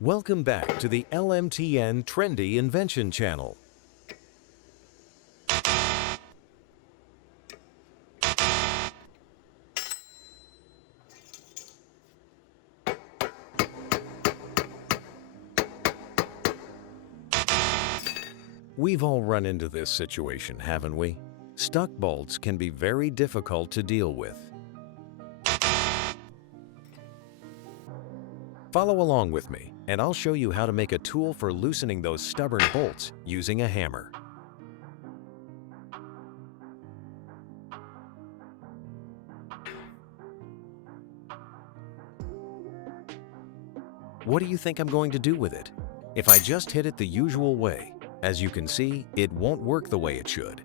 Welcome back to the LMTN Trendy Invention Channel. We've all run into this situation, haven't we? Stuck bolts can be very difficult to deal with. Follow along with me, and I'll show you how to make a tool for loosening those stubborn bolts using a hammer. What do you think I'm going to do with it? If I just hit it the usual way, as you can see, it won't work the way it should.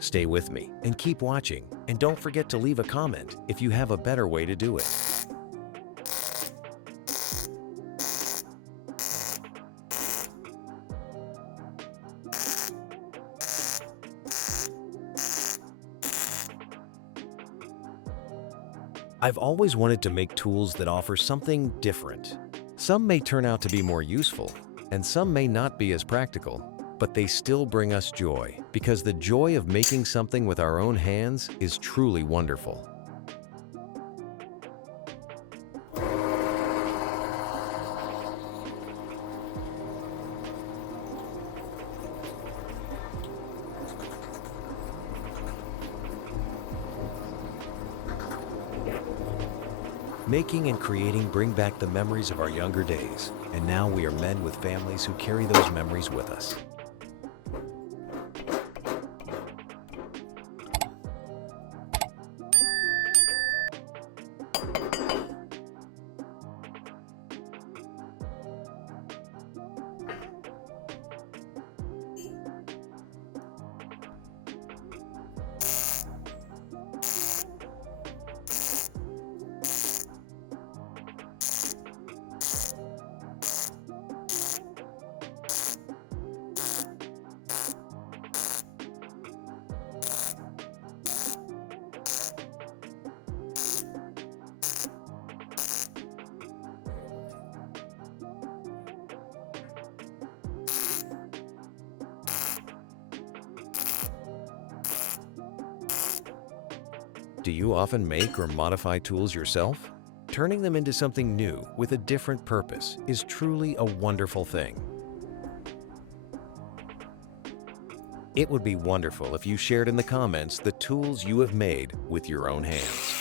Stay with me and keep watching, and don't forget to leave a comment if you have a better way to do it. I've always wanted to make tools that offer something different. Some may turn out to be more useful, and some may not be as practical, but they still bring us joy, because the joy of making something with our own hands is truly wonderful. Making and creating bring back the memories of our younger days, and now we are men with families who carry those memories with us. Do you often make or modify tools yourself? Turning them into something new with a different purpose is truly a wonderful thing. It would be wonderful if you shared in the comments the tools you have made with your own hands.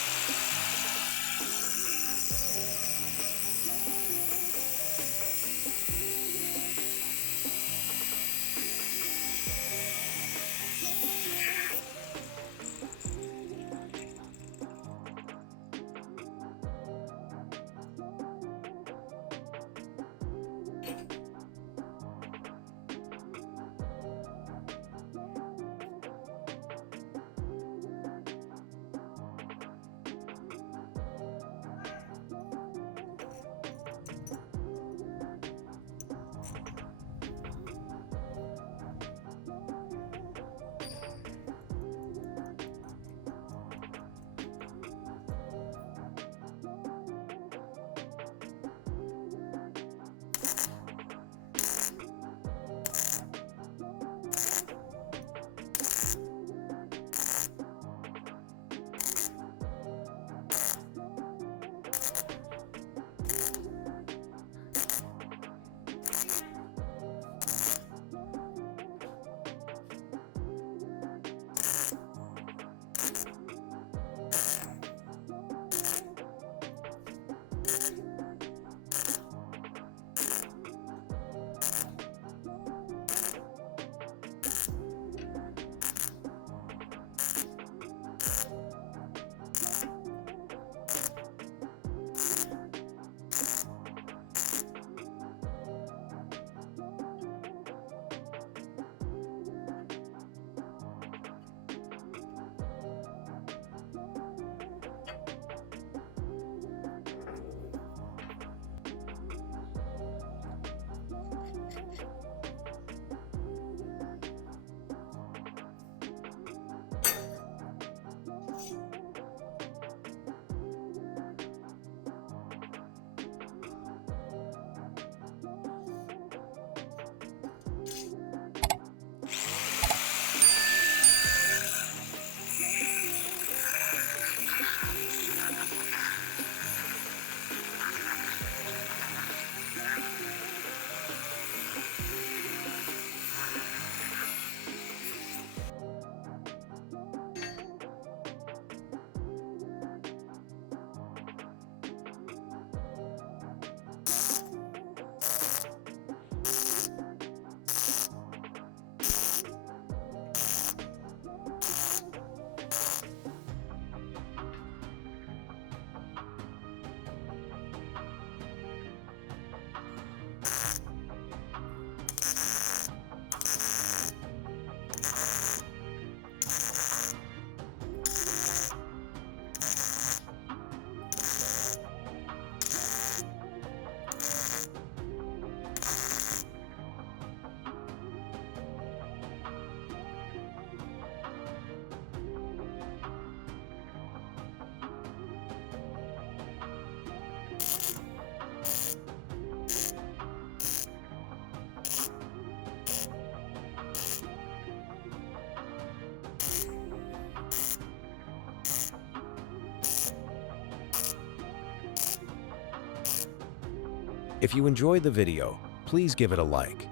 If you enjoyed the video, please give it a like.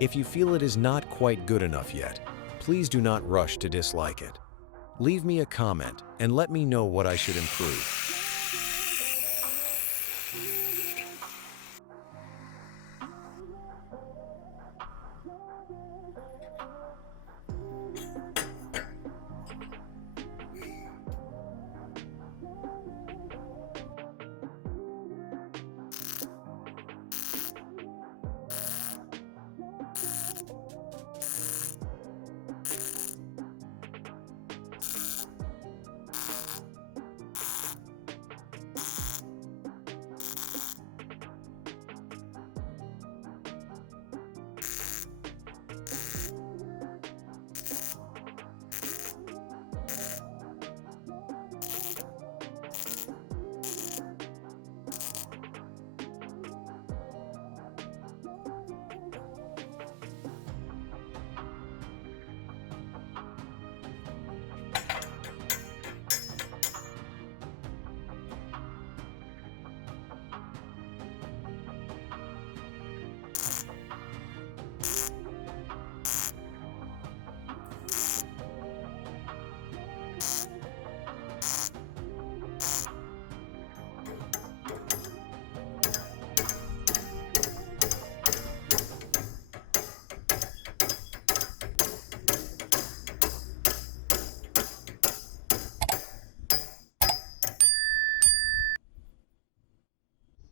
If you feel it is not quite good enough yet, please do not rush to dislike it. Leave me a comment and let me know what I should improve.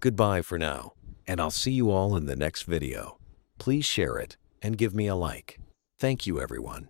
Goodbye for now, and I'll see you all in the next video. Please share it and give me a like. Thank you, everyone.